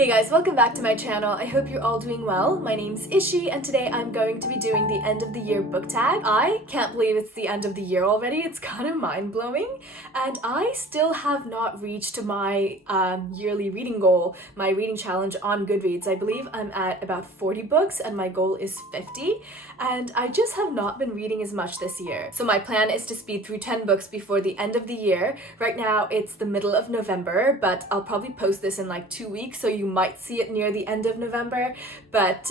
Hey guys, welcome back to my channel. I hope you're all doing well. My name's Ishi and today I'm going to be doing the end of the year book tag. I can't believe it's the end of the year already. It's kind of mind-blowing and I still have not reached my yearly reading goal, my reading challenge on Goodreads. I believe I'm at about 40 books and my goal is 50 and I just have not been reading as much this year. So my plan is to speed through 10 books before the end of the year. Right now it's the middle of November, but I'll probably post this in like 2 weeks, so you might see it near the end of November, but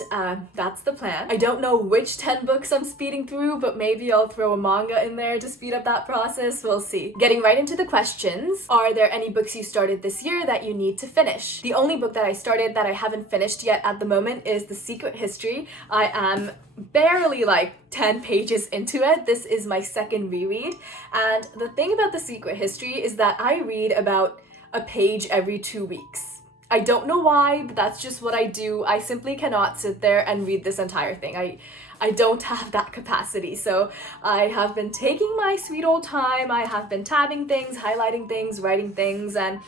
that's the plan. I don't know which 10 books I'm speeding through, but maybe I'll throw a manga in there to speed up that process. We'll see. Getting right into the questions. Are there any books you started this year that you need to finish? The only book that I started that I haven't finished yet at the moment is The Secret History. I am barely like 10 pages into it. This is my second reread, and the thing about The Secret History is that I read about a page every 2 weeks. I don't know why, but that's just what I do. I simply cannot sit there and read this entire thing. I don't have that capacity. So I have been taking my sweet old time. I have been tabbing things, highlighting things, writing things, and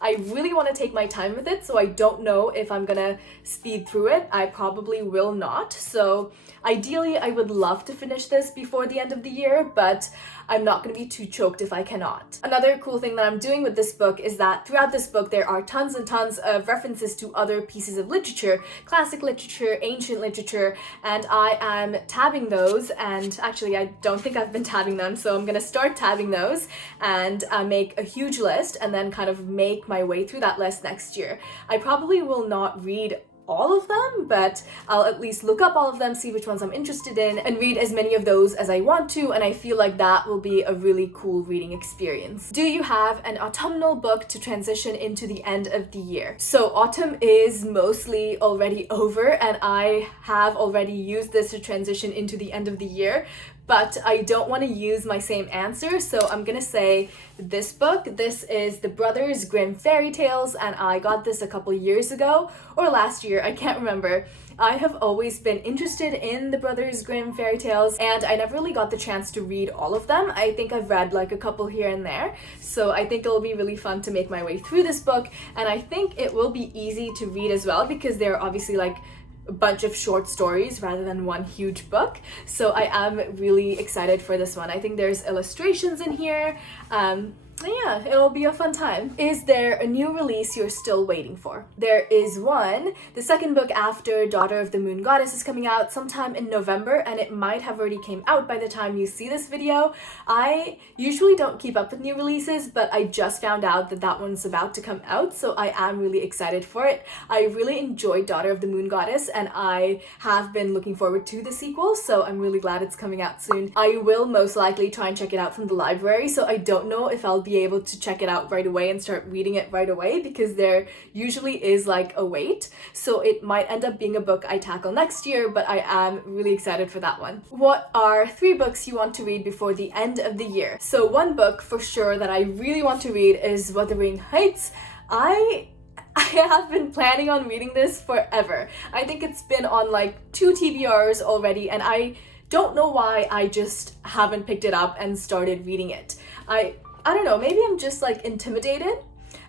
I really want to take my time with it, so I don't know if I'm gonna speed through it. I probably will not. So ideally, I would love to finish this before the end of the year, but I'm not gonna be too choked if I cannot. Another cool thing that I'm doing with this book is that throughout this book, there are tons and tons of references to other pieces of literature, classic literature, ancient literature, and I am tabbing those, and actually I don't think I've been tabbing them, so I'm gonna start tabbing those and make a huge list and then kind of make my way through that list next year. I probably will not read all of them, but I'll at least look up all of them, see which ones I'm interested in, and read as many of those as I want to, and I feel like that will be a really cool reading experience. Do you have an autumnal book to transition into the end of the year? So autumn is mostly already over, and I have already used this to transition into the end of the year, but I don't want to use my same answer, so I'm gonna say this book. This is The Brothers Grimm Fairy Tales, and I got this a couple years ago, or last year, I can't remember. I have always been interested in the Brothers Grimm fairy tales, and I never really got the chance to read all of them. I think I've read like a couple here and there, so I think it'll be really fun to make my way through this book, and I think it will be easy to read as well, because they're obviously like a bunch of short stories rather than one huge book. So I am really excited for this one. I think there's illustrations in here. Yeah, it'll be a fun time. Is there a new release you're still waiting for? There is one. The second book after Daughter of the Moon Goddess is coming out sometime in November, and it might have already came out by the time you see this video. I usually don't keep up with new releases, but I just found out that that one's about to come out, so I am really excited for it. I really enjoyed Daughter of the Moon Goddess, and I have been looking forward to the sequel, so I'm really glad it's coming out soon. I will most likely try and check it out from the library, so I don't know if I'll be able to check it out right away and start reading it right away, because there usually is like a wait, so it might end up being a book I tackle next year, but I am really excited for that one. What are 3 books you want to read before the end of the year? So one book for sure that I really want to read is Wuthering Heights. I have been planning on reading this forever. I think it's been on like 2 TBRs already, and I don't know why I just haven't picked it up and started reading it. I don't know, maybe I'm just like intimidated.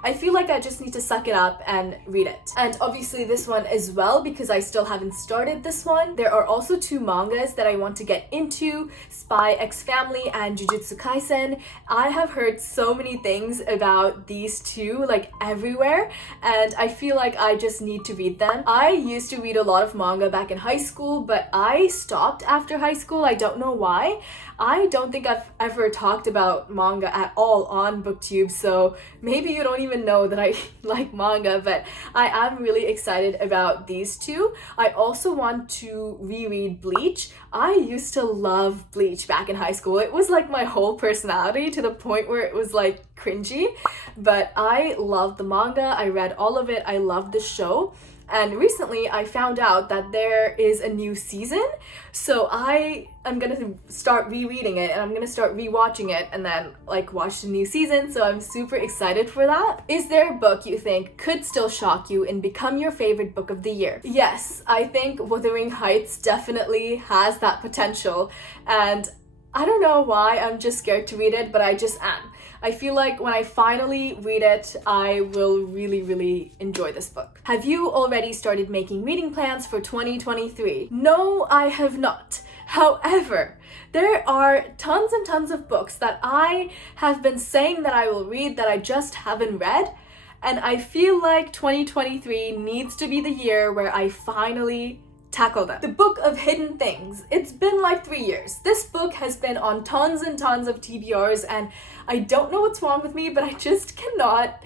I feel like I just need to suck it up and read it. And obviously this one as well, because I still haven't started this one. There are also 2 mangas that I want to get into, Spy X Family and Jujutsu Kaisen. I have heard so many things about these 2, like everywhere, and I feel like I just need to read them. I used to read a lot of manga back in high school, but I stopped after high school. I don't know why. I don't think I've ever talked about manga at all on BookTube, so maybe you don't even know that I like manga, but I am really excited about these 2. I also want to reread Bleach. I used to love Bleach back in high school. It was like my whole personality, to the point where it was like cringy, but I loved the manga. I read all of it. I loved the show. And recently I found out that there is a new season, so I am gonna start rereading it, and I'm gonna start rewatching it and then like watch the new season, so I'm super excited for that. Is there a book you think could still shock you and become your favorite book of the year? Yes, I think Wuthering Heights definitely has that potential, and I don't know why I'm just scared to read it, but I just am. I feel like when I finally read it, I will really enjoy this book. Have you already started making reading plans for 2023? No, I have not. However, there are tons and tons of books that I have been saying that I will read that I just haven't read, and I feel like 2023 needs to be the year where I finally tackle them. The Book of Hidden Things. It's been like 3 years. This book has been on tons and tons of TBRs, and I don't know what's wrong with me, but I just cannot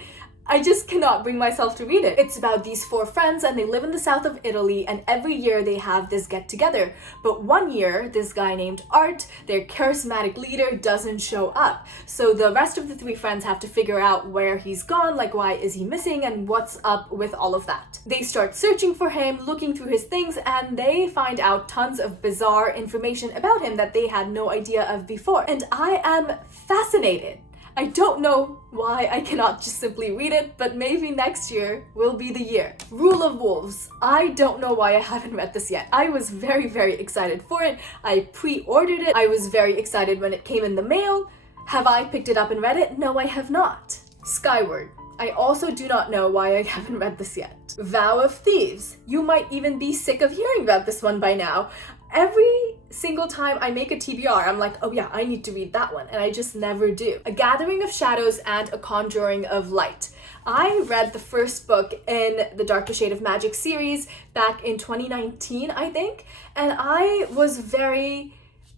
bring myself to read it. It's about these 4 friends and they live in the south of Italy, and every year they have this get together. But one year, this guy named Art, their charismatic leader, doesn't show up. So the rest of the 3 friends have to figure out where he's gone, like why is he missing and what's up with all of that. They start searching for him, looking through his things, and they find out tons of bizarre information about him that they had no idea of before. And I am fascinated. I don't know why I cannot just simply read it, but maybe next year will be the year. Rule of Wolves. I don't know why I haven't read this yet. I was very excited for it. I pre-ordered it. I was very excited when it came in the mail. Have I picked it up and read it? No, I have not. Skyward. I also do not know why I haven't read this yet. Vow of Thieves. You might even be sick of hearing about this one by now. Every single time I make a TBR, I'm like, oh yeah, I need to read that one, and I just never do. A Gathering of Shadows and A Conjuring of Light. I read the first book in the Darker Shade of Magic series back in 2019, I think, and I was very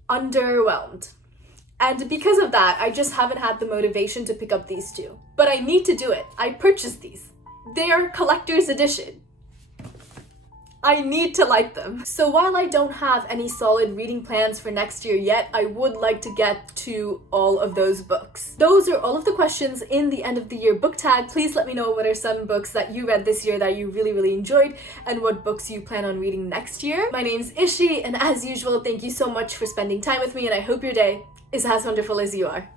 underwhelmed. And because of that, I just haven't had the motivation to pick up these 2. But I need to do it. I purchased these. They're collector's edition. I need to like them. So while I don't have any solid reading plans for next year yet, I would like to get to all of those books. Those are all of the questions in the end of the year book tag. Please let me know what are some books that you read this year that you really enjoyed, and what books you plan on reading next year. My name's Ishi, and as usual, thank you so much for spending time with me, and I hope your day is as wonderful as you are.